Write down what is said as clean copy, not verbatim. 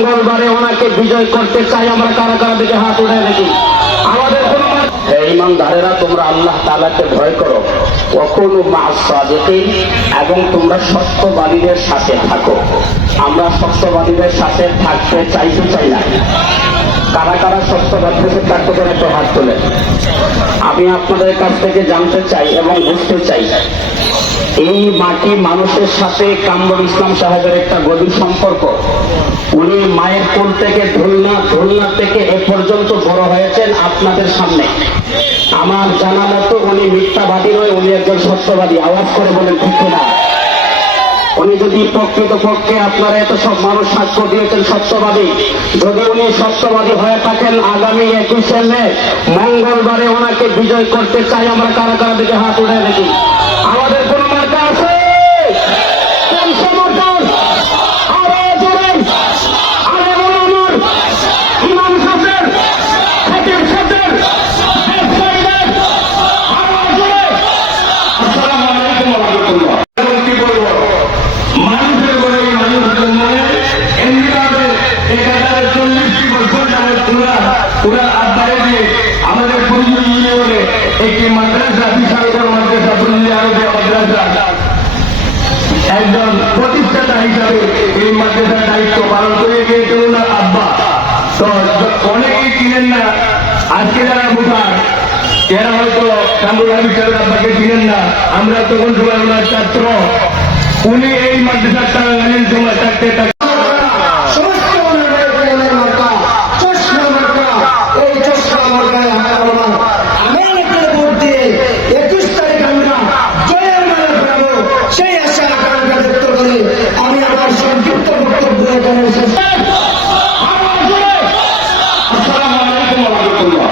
মঙ্গলবারে ওনাকে বিজয় করতে চাই আমরা। কারা কারা দিকে হাত উঠে দেখি আমাদের কোন ইমানদারেরা, তোমরা আল্লাহ তাআলাকে ভয় করো, ওয়াকুনু মা'আস সাদিকিন, এবং তোমরা সত্যবাদীদের সাথে থাকো। আমরা সত্যবাদীদের সাথে থাকতে চাই না? কারা কারা সত্যবাদীদের সাথে থাকতে পারে একটু হাত তোলে। আমি আপনাদের কাছ থেকে জানতে চাই এবং বুঝতে চাই, এই মাটি মানুষের সাথে কামরুল ইসলাম সাহেবের একটা গভীর সম্পর্ক। উনি মায়ের কোল থেকে ধুলনা থেকে এ পর্যন্ত বড় হয়েছেন আপনাদের সামনে। আমার জানা মতো উনি মিথ্যাবাদী নয়, উনি একজন সত্যবাদী। আওয়াজ করে বলেন ঠিক না? উনি যদি প্রকৃতপক্ষে আপনারা এত সব মানুষ সাক্ষ্য দিয়েছেন সত্যবাদী, যদি উনি সত্যবাদী হয়ে থাকেন, আগামী 21শে মে মঙ্গলবারে ওনাকে বিজয় করতে চাই আমরা। কারা কারা দিকে হাত উঠে দেখি আমাদের কোন মার্কা আছে? আমাদের পরিচয় ইউনিয়নে একটি মাদ্রাসা, বিশাল মাদ্রাসা, একজন প্রতিষ্ঠাতা হিসাবে এই মাদ্রাসার দায়িত্ব পালন করে গিয়েছে ওনার আব্বা। তো অনেকেই চিনেন না, আজকে যারা ভোটার এরা হয়তো কামরুল হাবিব সাহেবের আব্বাকে চিনেন না। আমরা তখন সময় ওনার ছাত্র, উনি এই মাদ্রাসার চলাকালীন সময় থাকতে আমি আমার সংক্ষিপ্ত বক্তব্য এখানে শেষ। আসসালামু আলাইকুম ওয়া রাহমাতুল্লাহ।